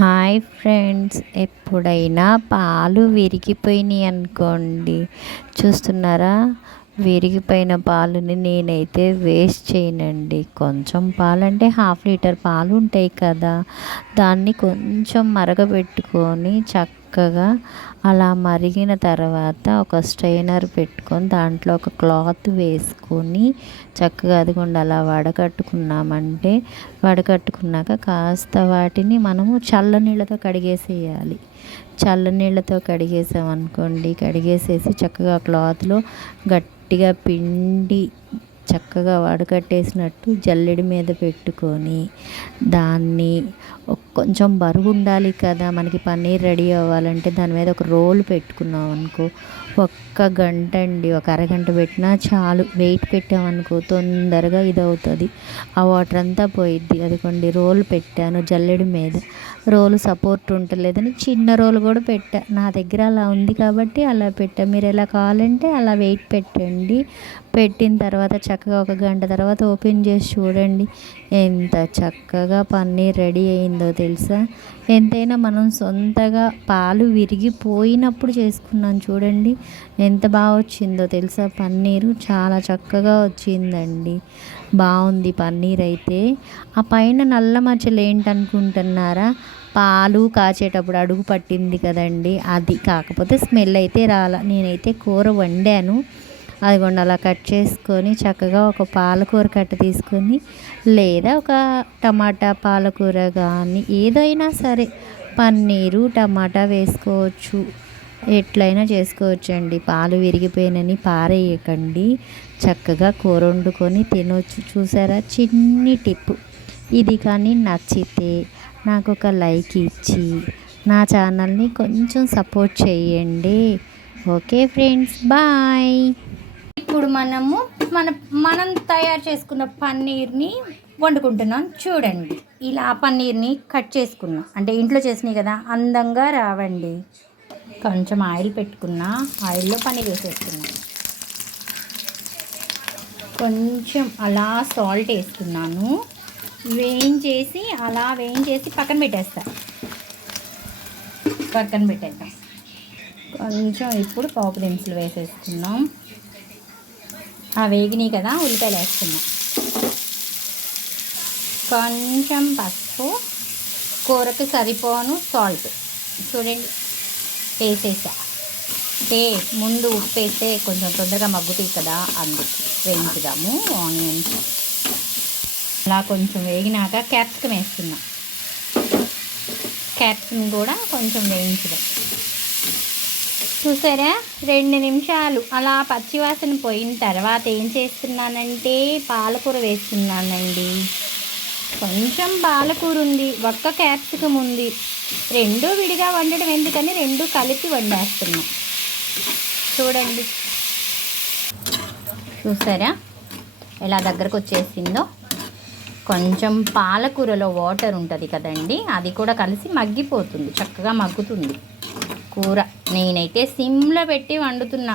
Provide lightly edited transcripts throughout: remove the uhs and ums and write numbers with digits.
Hi friends, ఎప్పుడైనా పాలు విరిగిపోయినాయి అనుకోండి, చూస్తున్నారా? విరిగిపోయిన పాలుని నేనైతే వేస్ట్ చేయనండి. కొంచెం పాలంటే హాఫ్ లీటర్ పాలు ఉంటాయి కదా, దాన్ని కొంచెం మరగబెట్టుకొని చక్కగా అలా మరిగిన తర్వాత ఒక స్ట్రైనర్ పెట్టుకొని దాంట్లో ఒక క్లాత్ వేసుకొని చక్కగా అదిగోండి అలా వడకట్టుకున్నామంటే, వడకట్టుకున్నాక కాస్త వాటిని మనము చల్లనీళ్ళతో కడిగేసేయాలి. చల్లనీళ్ళతో కడిగేసామనుకోండి, కడిగేసేసి చక్కగా క్లాత్లో గట్టిగా పిండి చక్కగా వడకట్టేసినట్టు జల్లెడి మీద పెట్టుకొని దాన్ని కొంచెం బరువు ఉండాలి కదా మనకి పన్నీర్ రెడీ అవ్వాలంటే, దాని మీద ఒక రోల్ పెట్టుకున్నాం అనుకో, ఒక్క గంట అండి, ఒక అరగంట పెట్టినా చాలు. వెయిట్ పెట్టామనుకో తొందరగా ఇది అవుతుంది, ఆ వాటర్ అంతా పోయిద్ది. అదిగోండి రోల్ పెట్టాను జల్లెడి మీద. రోలు సపోర్ట్ ఉంటలేదని చిన్న రోలు కూడా పెట్టా, నా దగ్గర అలా ఉంది కాబట్టి అలా పెట్టా. మీరు ఎలా కావాలంటే అలా వెయిట్ పెట్టండి. పెట్టిన తర్వాత చక్కగా ఒక గంట తర్వాత ఓపెన్ చేసి చూడండి, ఎంత చక్కగా పన్నీర్ రెడీ అయిందో తెలుసా. ఎంతైనా మనం సొంతగా పాలు విరిగిపోయినప్పుడు చేసుకున్నాం చూడండి, ఎంత బాగా వచ్చిందో తెలుసా. పన్నీరు చాలా చక్కగా వచ్చిందండి, బాగుంది పన్నీర్ అయితే. ఆ పైన నల్ల మచ్చలు ఏంటనుకుంటున్నారా? పాలు కాచేటప్పుడు అడుగు పట్టింది కదండి అది. కాకపోతే స్మెల్ అయితే రాలా. నేనైతే కూర వండాను, అదిగోండి అలా కట్ చేసుకొని చక్కగా ఒక పాలకూర కట్ట తీసుకొని, లేదా ఒక టమాటా పాలకూర కానీ ఏదైనా సరే, పన్నీరు టమాటా వేసుకోవచ్చు, ఎట్లయినా చేసుకోవచ్చు అండి. పాలు విరిగిపోయినని పారేయకండి, చక్కగా కూర వండుకొని తినొచ్చు. చూసారా, చిన్ని టిప్పు ఇది. కానీ నచ్చితే నాకు ఒక లైక్ ఇచ్చి నా ఛానల్ని కొంచెం సపోర్ట్ చేయండి. Okay friends, bye. ఇప్పుడు మనం తయారు చేసుకున్న పన్నీర్ని వండుకుంటున్నాం చూడండి. ఇలా పన్నీర్ని కట్ చేసుకున్నాం అంటే ఇంట్లో చేసినాయి కదా, అందంగా రావండి. కొంచెం ఆయిల్ పెట్టుకున్నా, ఆయిల్లో పన్నీర్ వేసేసుకున్నాం. కొంచెం అలా సాల్ట్ వేస్తున్నాను, వేయించేసి పక్కన పెట్టేస్తాను. కొంచెం ఇప్పుడు పోపు దినుసులు వేసేసుకున్నాం. ఆ వేగినాయి కదా, ఉల్లిపాయలు వేసుకున్నాం. కొంచెం పసుపు, కూరకు సరిపోను సాల్ట్ చూడండి వేసేసా. ముందు ఉప్పు వేస్తే కొంచెం తొందరగా మగ్గుతాయి కదా, అందుకు వేయించుదాము. ఆనియన్స్ అలా కొంచెం వేగినాక క్యాప్సికమ్ వేస్తున్నాం. క్యాప్సికమ్ కూడా కొంచెం వేయించుదాం. చూసారా, 2 నిమిషాలు అలా పచ్చివాసన పోయిన తర్వాత ఏం చేస్తున్నానంటే పాలకూర వేస్తున్నానండి. కొంచెం పాలకూర ఉంది, ఒక్క క్యాప్సికమ్ ఉంది. 2 విడిగా వండడం ఎందుకని 2 కలిపి వండేస్తున్నాం. చూడండి, చూసారా ఎలా దగ్గరకు వచ్చేసిందో. కొంచెం పాలకూరలో వాటర్ ఉంటుంది కదండి, అది కూడా కలిసి మగ్గిపోతుంది, చక్కగా మగ్గుతుంది కూర. నేనైతే సిమ్లో పెట్టి వండుతున్నా,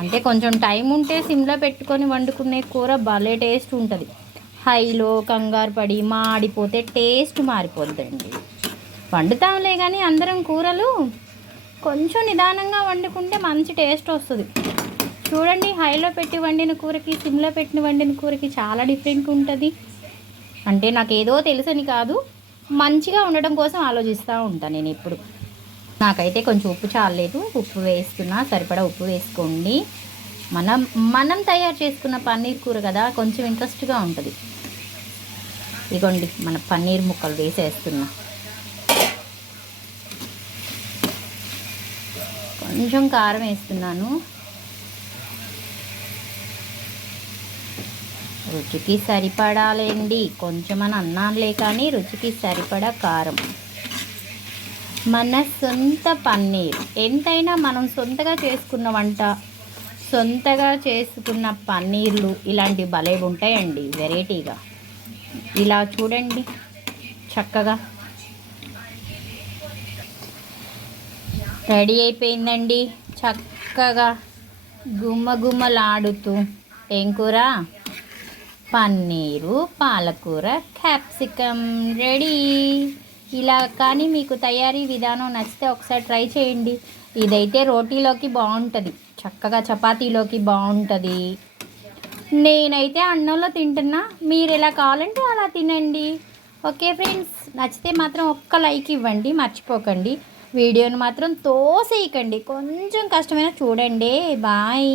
అంటే కొంచెం టైం ఉంటే సిమ్లో పెట్టుకొని వండుకునే కూర భలే టేస్ట్ ఉంటుంది. హైలో కంగారు పడి మాడిపోతే టేస్ట్ మారిపోద్దండి. వండుతాంలే కానీ అందరం కూరలు కొంచెం నిదానంగా వండుకుంటే మంచి టేస్ట్ వస్తుంది. చూడండి, హైలో పెట్టి వండిన కూరకి సిమ్లో పెట్టి వండిన కూరకి చాలా డిఫరెంట్ ఉంటుంది. అంటే నాకు ఏదో తెలుసని కాదు, మంచిగా ఉండడం కోసం ఆలోచిస్తూ ఉంటాను నేను ఎప్పుడు. నాకైతే కొంచెం ఉప్పు చాలలేదు, ఉప్పు వేస్తున్నా, సరిపడా ఉప్పు వేసుకోండి. మనం తయారు చేసుకున్న పన్నీర్ కూర కదా, కొంచెం ఇంట్రెస్ట్గా ఉంటుంది. ఇగోండి మన పన్నీర్ ముక్కలు వేసేస్తున్నా. కొంచెం కారం వేస్తున్నాను, రుచికి సరిపడాలండి. కొంచెం అని అన్నానులే కానీ రుచికి సరిపడా కారం. మన సొంత పన్నీర్, ఎంతైనా మనం సొంతగా చేసుకున్న వంట, సొంతగా చేసుకున్న పన్నీర్లు ఇలాంటివి భలే ఉంటాయండి, వెరైటీగా. ఇలా చూడండి, చక్కగా రెడీ అయిపోయిందండి. చక్కగా గుమ్మగుమ్మలాడుతూ. ఏం కూర? పన్నీరు, పాలకూర, క్యాప్సికమ్ రెడీ. ఇలా కానీ మీకు తయారీ విధానం నచ్చితే ఒకసారి ట్రై చేయండి. ఇదైతే రోటీలోకి బాగుంటుంది, చక్కగా చపాతీలోకి బాగుంటుంది. నేనైతే అన్నంలో తింటున్నా, మీరు ఎలా కావాలంటే అలా తినండి. ఓకే ఫ్రెండ్స్, నచ్చితే మాత్రం ఒక్క లైక్ ఇవ్వండి, మర్చిపోకండి. వీడియోని మాత్రం తోసేయకండి, కొంచెం కష్టమైనా చూడండి. బాయ్.